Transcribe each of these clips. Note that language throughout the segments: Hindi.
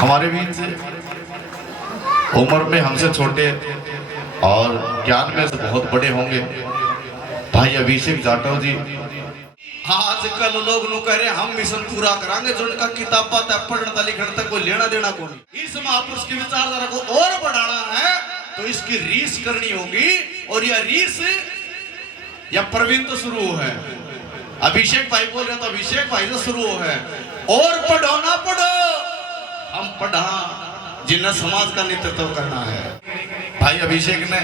हमारे बीच उम्र में हमसे छोटे और ज्ञान में से बहुत बड़े होंगे भाई अभिषेक जाटव जी। आजकल लोग नु कह रहे हम मिशन पूरा करांगे जो उनका किताबा तक पढ़ने लिखने तक कोई लेना देना कौन। इस महापुरुष की विचारधारा को और बढ़ाना है तो इसकी रीस करनी होगी। और यह रीस या प्रवीण तो शुरू है, अभिषेक भाई बोल रहे तो अभिषेक भाई से शुरू है। और पढ़ो ना पढ़ो, हम पढ़ा जिन्हें समाज का नेतृत्व करना है। भाई अभिषेक ने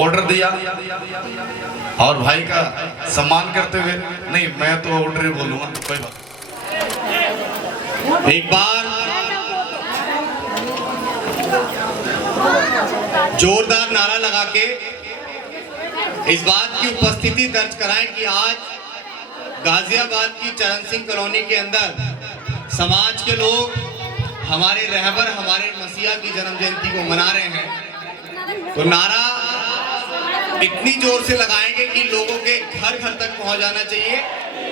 ऑर्डर दिया और भाई का सम्मान करते हुए, नहीं मैं तो ऑर्डर ही बोलूंगा, कोई बात। एक बार जोरदार नारा लगा के इस बात की उपस्थिति दर्ज कराएं कि आज गाजियाबाद की चरण सिंह कॉलोनी के अंदर समाज के लोग हमारे रहबर हमारे मसीहा की जन्म जयंती को मना रहे हैं। तो नारा इतनी जोर से लगाएंगे कि लोगों के घर घर तक पहुंच जाना चाहिए।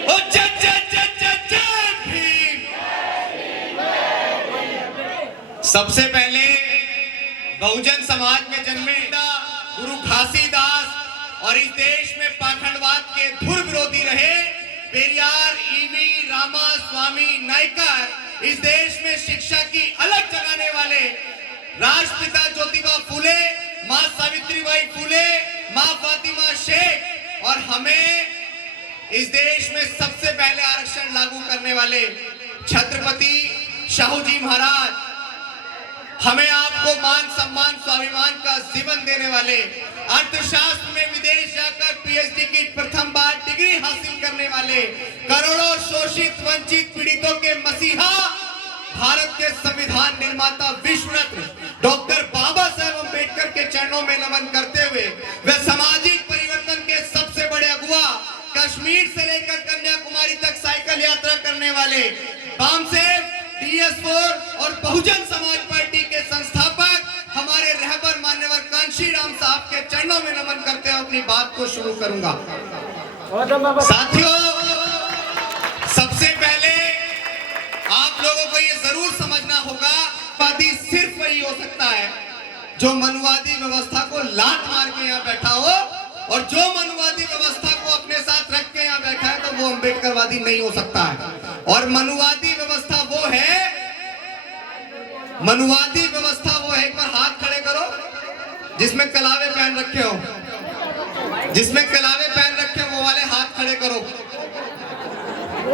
ओ जय जय जय जय जय भीम। सबसे पहले बहुजन समाज में जन्मे गुरु घासीदास और इस देश में पाखंडवाद के धुर विरोधी रहे पेरियार ईवी रामा स्वामी नायकर, इस देश में शिक्षा की अलग जगाने वाले राष्ट्रपिता ज्योतिबा फूले, मां सावित्रीबाई फूले, मां फातिमा शेख और हमें इस देश में सबसे पहले आरक्षण लागू करने वाले छत्रपति शाहू जी महाराज, हमें आपको मान सम्मान स्वाभिमान का जीवन देने वाले, अर्थशास्त्र में विदेश जाकर पीएचडी की प्रथम बार डिग्री हासिल करने वाले, करोड़ों शोषित वंचित पीड़ितों के मसीहा, भारत के संविधान निर्माता विश्वरत्न डॉक्टर बाबा साहेब अम्बेडकर के चरणों में नमन करते हुए वे सामाजिक परिवर्तन के सबसे बड़े अगुआ, कश्मीर से लेकर कन्याकुमारी तक साइकिल यात्रा करने वाले बामसेव DS4 और बहुजन समाज पार्टी के संस्थापक हमारे रहबर मान्यवर कांशीराम साहब के चरणों में नमन करते हुए अपनी बात को शुरू करूंगा। साथियों, सबसे पहले आप लोगों को ये जरूर समझना होगा, वादी सिर्फ वही हो सकता है जो मनुवादी व्यवस्था को लात मार के यहाँ बैठा हो, और जो मनुवादी व्यवस्था को अपने साथ रख के यहाँ बैठा है तो वो अम्बेडकरवादी नहीं हो सकता है। और मनुवादी व्यवस्था वो है, मनुवादी व्यवस्था वो है, एक बार हाथ खड़े करो जिसमें कलावे पहन रखे हो, जिसमें कलावे पहन रखे हो वो वाले हाथ खड़े करो।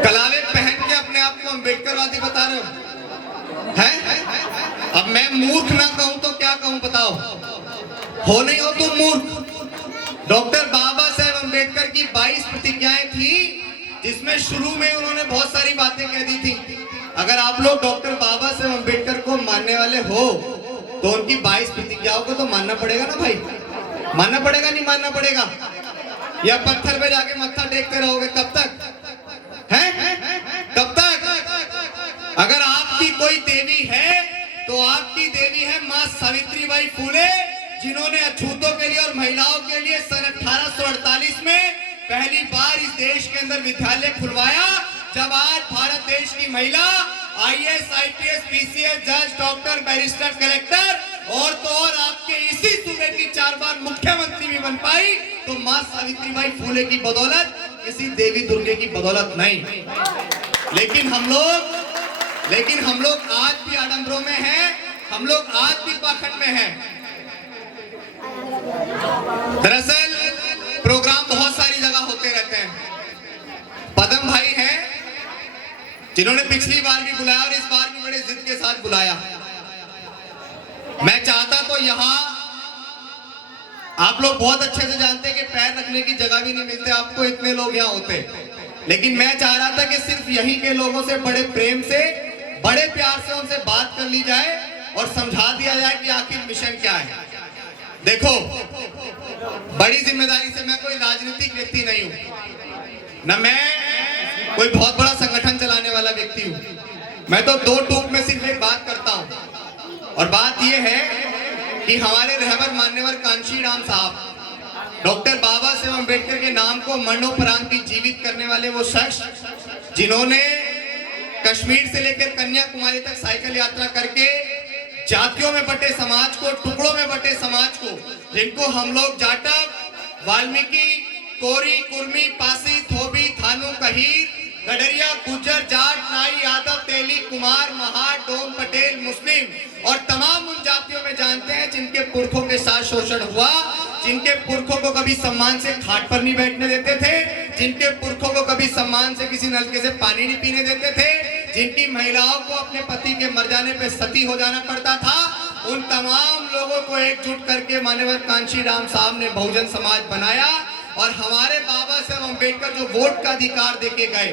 कलावे पहन के अपने आप को अम्बेडकरवादी बता रहे हो हैं? अब मैं मूर्ख ना कहूं तो क्या कहूं बताओ? हो नहीं हो तुम मूर्ख। डॉक्टर बाबा साहेब अम्बेडकर की 22 प्रतिज्ञाएं थी जिसमें शुरू में उन्होंने बहुत सारी बातें कह दी थी। अगर आप लोग डॉक्टर बाबा साहेब अम्बेडकर को मानने वाले हो तो उनकी 22 प्रतिज्ञाओं को तो मानना पड़ेगा ना भाई, मानना पड़ेगा नहीं मानना पड़ेगा? या पत्थर पे जाके मत्था टेकते रहोगे कब तक? हैं? कब तक? अगर आपकी कोई देवी है तो आपकी देवी है मां सावित्रीबाई फूले, जिन्होंने अछूतों के लिए और महिलाओं के लिए सन 1848 में पहली बार इस देश के अंदर विद्यालय खुलवाया। जब आज भारत देश की महिला IAS, IPS, PCS, जज, डॉक्टर, बैरिस्टर, कलेक्टर और तो और आपके इसी सूबे की 4 बार मुख्यमंत्री भी बन पाई तो मां सावित्रीबाई फूले की बदौलत, किसी देवी दुर्गे की बदौलत नहीं। लेकिन हम लोग आज भी आडंबरों में हैं, हम लोग आज भी पाखंड में हैं। दरअसल प्रोग्राम बहुत सारी जगह होते रहते हैं। पदम भाई हैं जिन्होंने पिछली बार भी बुलाया और इस बार भी बड़े जिद के साथ बुलाया। मैं चाहता तो यहाँ, आप लोग बहुत अच्छे से जानते हैं कि पैर रखने की जगह भी नहीं मिलते आपको, इतने लोग यहाँ होते, लेकिन मैं चाह रहा था कि सिर्फ यहीं के लोगों से बड़े प्रेम से बड़े प्यार से उनसे बात कर ली जाए और समझा दिया जाए कि आखिर मिशन क्या है। देखो, बड़ी जिम्मेदारी से, मैं कोई राजनीतिक व्यक्ति नहीं हूं, न मैं कोई बहुत बड़ा संगठन चलाने वाला व्यक्ति हूं। मैं तो 2 टूक में सिर्फ एक बात करता हूं, और बात यह है कि हमारे रहबर मान्यवर कांशीराम साहब डॉक्टर बाबा साहेब अम्बेडकर के नाम को मरणोपरांत भी जीवित करने वाले वो शख्स जिन्होंने कश्मीर से लेकर कन्याकुमारी तक साइकिल यात्रा करके जातियों में बटे समाज को, टुकड़ों में बटे समाज को, जिनको हम लोग जाटव, वाल्मीकि, कोरी, कुर्मी, पासी, धोबी, थानू, कहीर, गडरिया, गुज्जर, जाट, नाई, यादव, तेली, कुमार, महार, डोम, पटेल, मुस्लिम और तमाम उन जातियों में जानते हैं जिनके पुरखों के साथ शोषण हुआ, जिनके पुरखों को कभी सम्मान से खाट पर नहीं बैठने देते थे, जिनके पुरखों को कभी सम्मान से किसी नलके से पानी नहीं पीने देते थे, जिनकी महिलाओं को अपने पति के मर जाने पे सती हो जाना पड़ता था, उन तमाम लोगों को एकजुट करके मान्यवर कांशीराम साहब ने बहुजन समाज बनाया। और हमारे बाबा साहब अम्बेडकर जो वोट का अधिकार देके गए,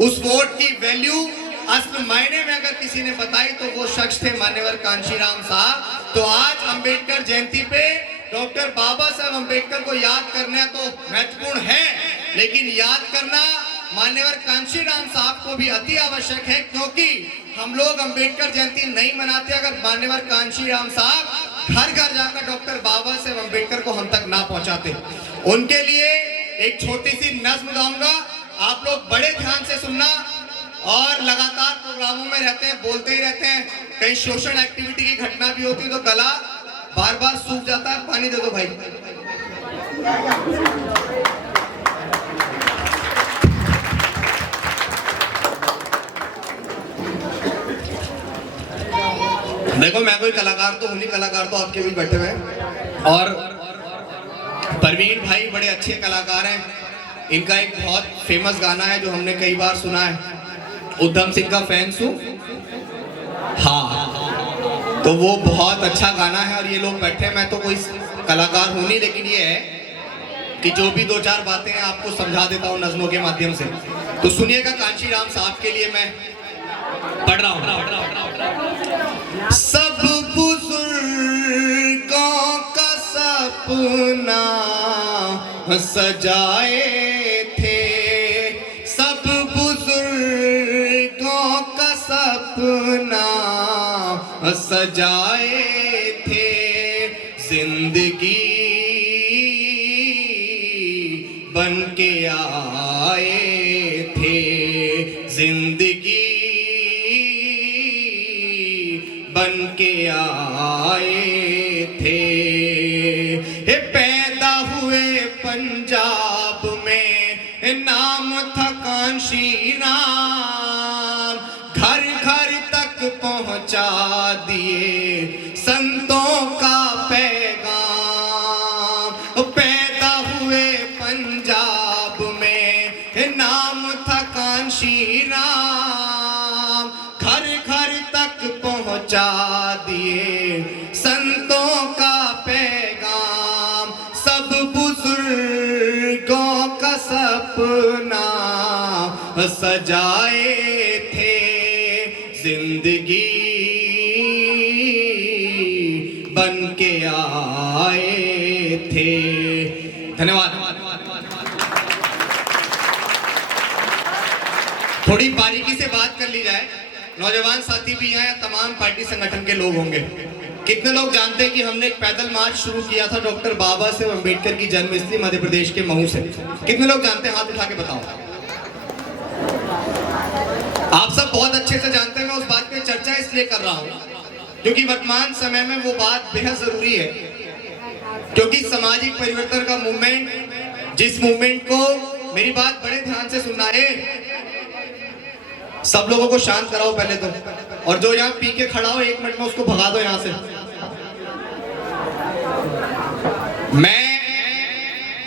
उस वोट की वैल्यू असल मायने में अगर किसी ने बताई तो वो शख्स थे मान्यवर कांशीराम साहब। तो आज अम्बेडकर जयंती पे डॉक्टर बाबा साहब अम्बेडकर को याद करना तो महत्वपूर्ण है, लेकिन याद करना मान्यवर कांशीराम साहब को भी अति आवश्यक है, क्योंकि हम लोग अम्बेडकर जयंती नहीं मनाते अगर मान्यवर कांशीराम साहब घर घर जाकर डॉक्टर बाबा साहब अम्बेडकर को हम तक ना पहुंचाते। उनके लिए एक छोटी सी नज्म गाऊंगा, आप लोग बड़े ध्यान से सुनना और लगातार प्रोग्रामों में रहते हैं, बोलते ही रहते हैं, कहीं शोषण एक्टिविटी की घटना भी होती है तो गला बार बार सूख जाता है, पानी दे दो भाई। देखो मैं कोई कलाकार तो हूं नहीं, कलाकार तो आपके बीच बैठे हुए हैं और परवीन भाई बड़े अच्छे कलाकार हैं। इनका एक बहुत फेमस गाना है जो हमने कई बार सुना है, उधम सिंह का फैंस हूं, हाँ, तो वो बहुत अच्छा गाना है। और ये लोग बैठे, मैं तो कोई कलाकार हूं नहीं, लेकिन ये है कि जो भी दो चार बातें हैं आपको समझा देता हूं नज़्मों के माध्यम से। तो सुनिएगा, कांशीराम साहब के लिए मैं पढ़ रहा हूं। सब बुजुर्गों का सपना सजाए थे, सब बुजुर्गों का सपना सजाए थे, जिंदगी बन के आए थे, जिंदगी बन के आए थे। हे पैदा हुए पंजाब में, नाम था कांशीराम, घर घर तक पहुंचा दिए संतों का पैगाम। पैदा हुए पंजाब में, नाम था कांशीराम, घर घर तक पहुंचा दिए संतों का पैगाम। सब बुजुर्गों का सपना सजाए थे, जिंदगी बन के आए थे। धन्यवाद। थोड़ी बारीकी से बात कर ली जाए, नौजवान साथी भी हैं, तमाम पार्टी संगठन के लोग होंगे। कितने लोग जानते हैं कि हमने एक पैदल मार्च शुरू किया था डॉक्टर बाबा साहब अम्बेडकर की जन्मस्थली मध्य प्रदेश के महू से? कितने लोग जानते हैं? हाथ उठा के बताओ। आप सब बहुत अच्छे से जानते हैं। मैं उस बात पे चर्चा इसलिए कर रहा हूं क्योंकि वर्तमान समय में वो बात बेहद जरूरी है, क्योंकि सामाजिक परिवर्तन का मूवमेंट, जिस मूवमेंट को, मेरी बात बड़े ध्यान से सुनना है, सब लोगों को शांत कराओ पहले तो, और जो यहाँ पी के खड़ा हो 1 मिनट में उसको भगा दो यहाँ से। मैं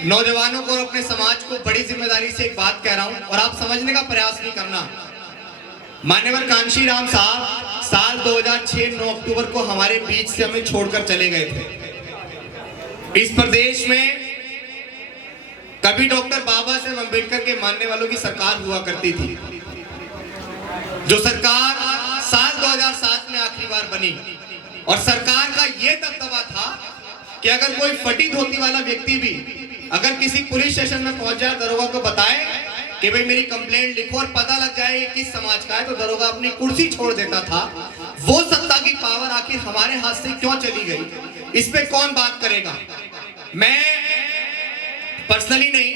नौजवानों को और अपने समाज को बड़ी जिम्मेदारी से एक बात कह रहा हूं और आप समझने का प्रयास नहीं करना। मान्यवर कांशीराम साहब साल 2006 9 अक्टूबर को हमारे बीच से हमें छोड़कर चले गए थे। इस प्रदेश में कभी डॉक्टर बाबा साहब अम्बेडकर के मानने वालों की सरकार हुआ करती थी, जो सरकार साल 2007 में आखिरी बार बनी, और सरकार का यह दबदबा था कि अगर कोई फटी धोती वाला व्यक्ति भी अगर किसी पुलिस स्टेशन में पहुंच जाए, दरोगा को बताए कि भाई मेरी कंप्लेंट लिखो, और पता लग जाए किस समाज का है, तो दरोगा अपनी कुर्सी छोड़ देता था। वो सत्ता की पावर आखिर हमारे हाथ से क्यों चली गई, इस पे कौन बात करेगा? मैं पर्सनली नहीं,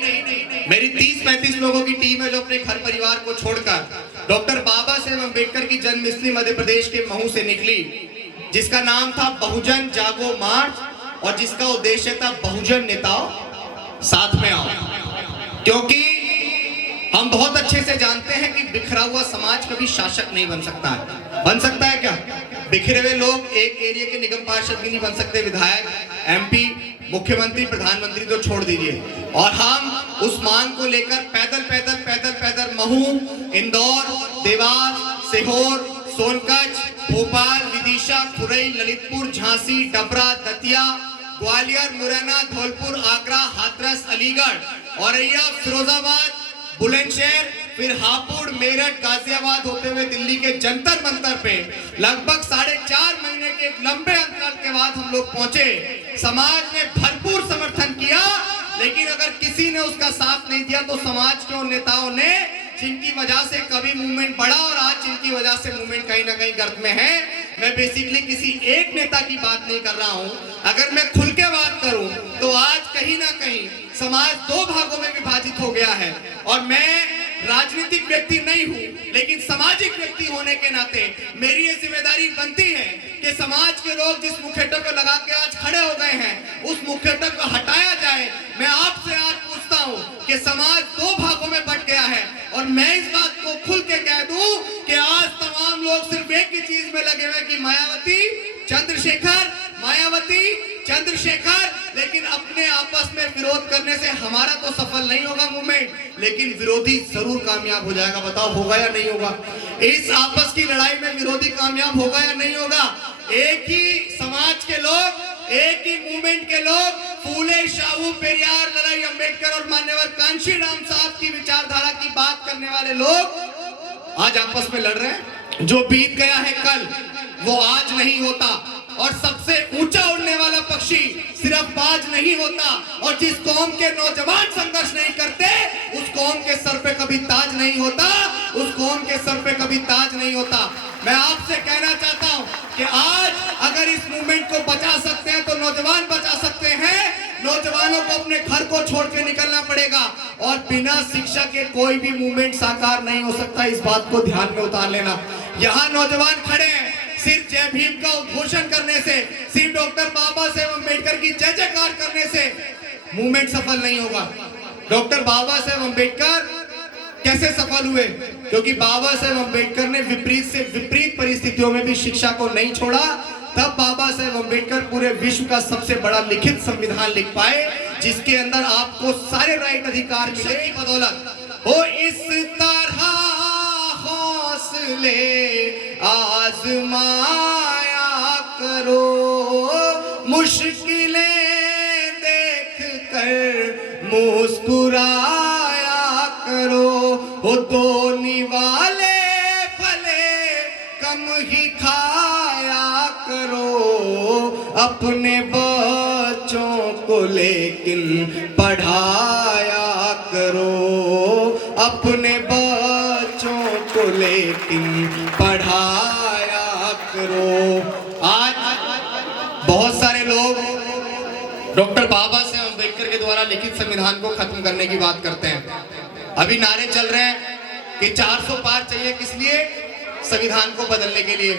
मेरी 30-35 लोगों की टीम है जो अपने घर परिवार को छोड़कर डॉक्टर बाबा साहेब अम्बेडकर की जन्मस्थली मध्य प्रदेश के महू से निकली, जिसका नाम था बहुजन जागो मार्च और जिसका उद्देश्य था बहुजन नेताओं साथ में आओ। क्योंकि हम बहुत अच्छे से जानते हैं कि बिखरा हुआ समाज कभी शासक नहीं बन सकता है। बन सकता है क्या? बिखरे हुए लोग एक एरिया के निगम पार्षद भी नहीं बन सकते, विधायक, एमपी, मुख्यमंत्री, प्रधानमंत्री तो छोड़ दीजिए। और हम उस मांग को लेकर पैदल पैदल पैदल पैदल महू, इंदौर, देवास, सीहोर, सोनकच्छ, भोपाल, विदिशा, खुरई, ललितपुर, झांसी, डबरा, दतिया, ग्वालियर, मुरैना, धौलपुर, आगरा, हाथरस, अलीगढ़, औरैया, फिरोजाबाद, बुलंदशहर, फिर हापुड़, मेरठ, गाजियाबाद होते हुए दिल्ली के जंतर मंतर पे लगभग 4.5 महीने के एक लंबे अंतराल के बाद हम लोग पहुंचे। समाज ने भरपूर समर्थन किया, लेकिन अगर किसी ने उसका साथ नहीं दिया तो समाज के उन नेताओं ने, जिनकी वजह से कभी मूवमेंट बढ़ा और आज जिनकी वजह से मूवमेंट कहीं ना कहीं गर्त में है, मैं बेसिकली किसी एक नेता की बात नहीं कर रहा हूं। अगर मैं खुल के बात करूं तो आज कहीं ना कहीं समाज 2 भागों में विभाजित हो गया है। और मैं राजनीतिक व्यक्ति नहीं हूं, लेकिन सामाजिक व्यक्ति होने के नाते मेरी ये जिम्मेदारी बनती है कि समाज के लोग जिस मुखौटे को लगा के आज खड़े हो गए हैं, उस मुखौटे को हटाया जाए। मैं आपसे आज पूछता हूं कि समाज 2 भागों में बंट गया है, और मैं इस बात को खुल के कह दूं कि आज तमाम लोग सिर्फ एक ही चीज में लगे हुए कि मायावती, चंद्रशेखर, मायावती, चंद्रशेखर। लेकिन अपने आपस में विरोध करने से हमारा तो सफल नहीं होगा मूवमेंट, लेकिन विरोधी जरूर कामयाब हो जाएगा। बताओ होगा या नहीं होगा? इस आपस की लड़ाई में विरोधी कामयाब होगा या नहीं होगा? एक ही समाज के लोग, एक ही मूवमेंट के लोग, फूले, शाहू, पेरियार, लड़ाई, अम्बेडकर और मान्यवर कांशीराम साहब की विचारधारा की बात करने वाले लोग आज आपस में लड़ रहे हैं। जो बीत गया है कल, वो आज नहीं होता। और सबसे ऊंचा उड़ने वाला पक्षी सिर्फ आज नहीं होता, और जिस कौम के नौजवान संघर्ष नहीं करते, उस कौम के सर पे कभी ताज नहीं होता, उस कौम के सर पे कभी ताज नहीं होता। मैं आपसे कहना चाहता हूं कि आज अगर इस मूवमेंट को बचा सकते हैं तो नौजवान बचा सकते हैं। नौजवानों को अपने घर को छोड़ के निकलना पड़ेगा, और बिना शिक्षा के कोई भी मूवमेंट साकार नहीं हो सकता। इस बात को ध्यान में उतार लेना। यहाँ नौजवान खड़े हैं, सिर्फ जय भीम का उद्घोषण करने से, सिर्फ डॉक्टर बाबा साहेब अम्बेडकर की जय जयकार करने से मूवमेंट सफल नहीं होगा। डॉक्टर बाबा साहेब अम्बेडकर कैसे सफल हुए? क्योंकि बाबा साहेब अम्बेडकर ने विपरीत से विपरीत परिस्थितियों में भी शिक्षा को नहीं छोड़ा। तब बाबा साहेब अम्बेडकर पूरे विश्व का सबसे बड़ा लिखित संविधान लिख पाए, जिसके अंदर आपको सारे राइट अधिकार मिले की बदौलत। हो इस तरह हौसले आजमाया करो, मुश्किलें देख कर मुस्कुराया करो। हो दो निवाले भले कम ही खाया करो, अपने बच्चों को लेकिन पढ़ाया करो, अपने बच्चों को लेकिन पढ़ाया करो। आज बहुत सारे लोग डॉक्टर बाबा साहेब अम्बेडकर के द्वारा लिखित संविधान को खत्म करने की बात करते हैं। अभी नारे चल रहे हैं कि 400 पार चाहिए, किस लिए? संविधान को बदलने के लिए।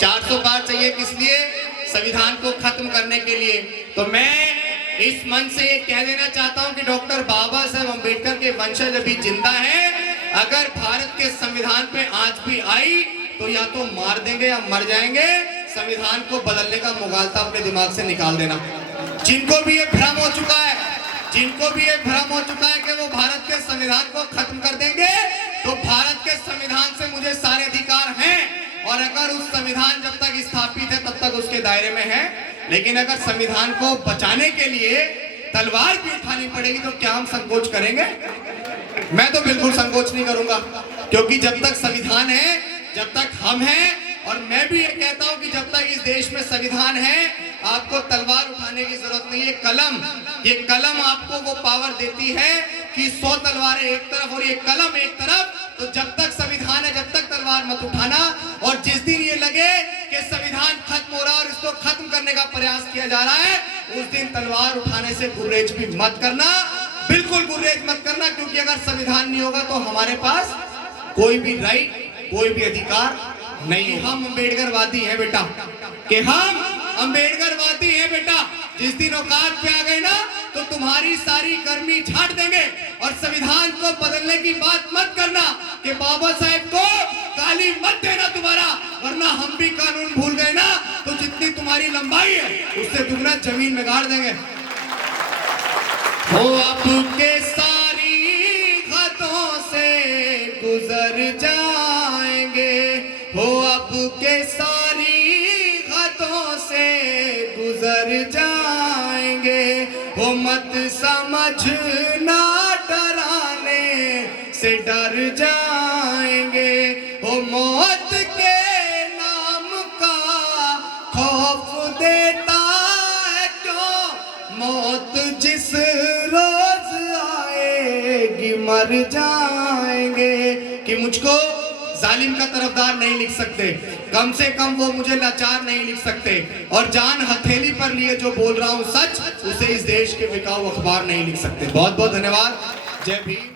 400 पार चाहिए किस लिए? संविधान को खत्म करने के लिए। तो मैं इस मंच से ये कह देना चाहता हूं कि डॉक्टर बाबा साहेब अम्बेडकर के वंशज अभी जिंदा हैं। अगर भारत के संविधान पे आंच भी आई तो या तो मार देंगे या मर जाएंगे। संविधान को बदलने का मुगालता अपने दिमाग से निकाल देना। जिनको भी ये भ्रम हो चुका है, जिनको भी ये भ्रम हो चुका है कि वो भारत के संविधान को खत्म कर देंगे, तो भारत के संविधान से मुझे सारे अधिकार हैं, और अगर उस संविधान जब तक स्थापित है तब तक उसके दायरे में है। लेकिन अगर संविधान को बचाने के लिए तलवार भी उठानी पड़ेगी तो क्या हम संकोच करेंगे? मैं तो बिल्कुल संकोच नहीं करूंगा, क्योंकि जब तक संविधान है, जब तक हम हैं, और मैं भी ये कहता हूं कि जब तक इस देश में संविधान है, आपको तलवार उठाने की जरूरत नहीं है। कलम, ये कलम आपको वो पावर देती है कि 100 तलवारें एक तरफ और ये कलम एक तरफ। तो जब तक संविधान है, जब तक तलवार मत उठाना। और जिस दिन ये लगे कि संविधान खत्म हो रहा है और इसको खत्म करने का प्रयास किया जा रहा है, उस दिन तलवार उठाने से गुर्रेज भी मत करना, बिल्कुल गुर्रेज मत करना। क्योंकि अगर संविधान नहीं होगा तो हमारे पास कोई भी राइट, कोई भी अधिकार नहीं। हम अम्बेडकरवादी हैं बेटा, कि हम अम्बेडकरवादी हैं बेटा। जिस दिन औकात पे आ गए ना तो तुम्हारी सारी गर्मी झाड़ देंगे और संविधान को बदलने की बात मत करना कि बाबा साहेब को गाली मत देना तुम्हारा, वरना हम भी कानून भूल गए ना तो जितनी तुम्हारी लंबाई है उससे दुगना जमीन में गाड़ देंगे। हो आपके सारी खतों से गुजर जाएंगे, हो आपके सारी खतों से गुजर जाएंगे, हो मत समझना डराने से डर जाएंगे, हो मौत के नाम का खौफ देता है क्यों, मौत जिस रोज आएगी मर जाएंगे। कि मुझको जालिम का तरफदार नहीं लिख सकते, कम से कम वो मुझे लाचार नहीं लिख सकते, और जान हथेली पर लिए जो बोल रहा हूं सच, उसे इस देश के बिकाऊ अखबार नहीं लिख सकते। बहुत बहुत धन्यवाद। जय भीम।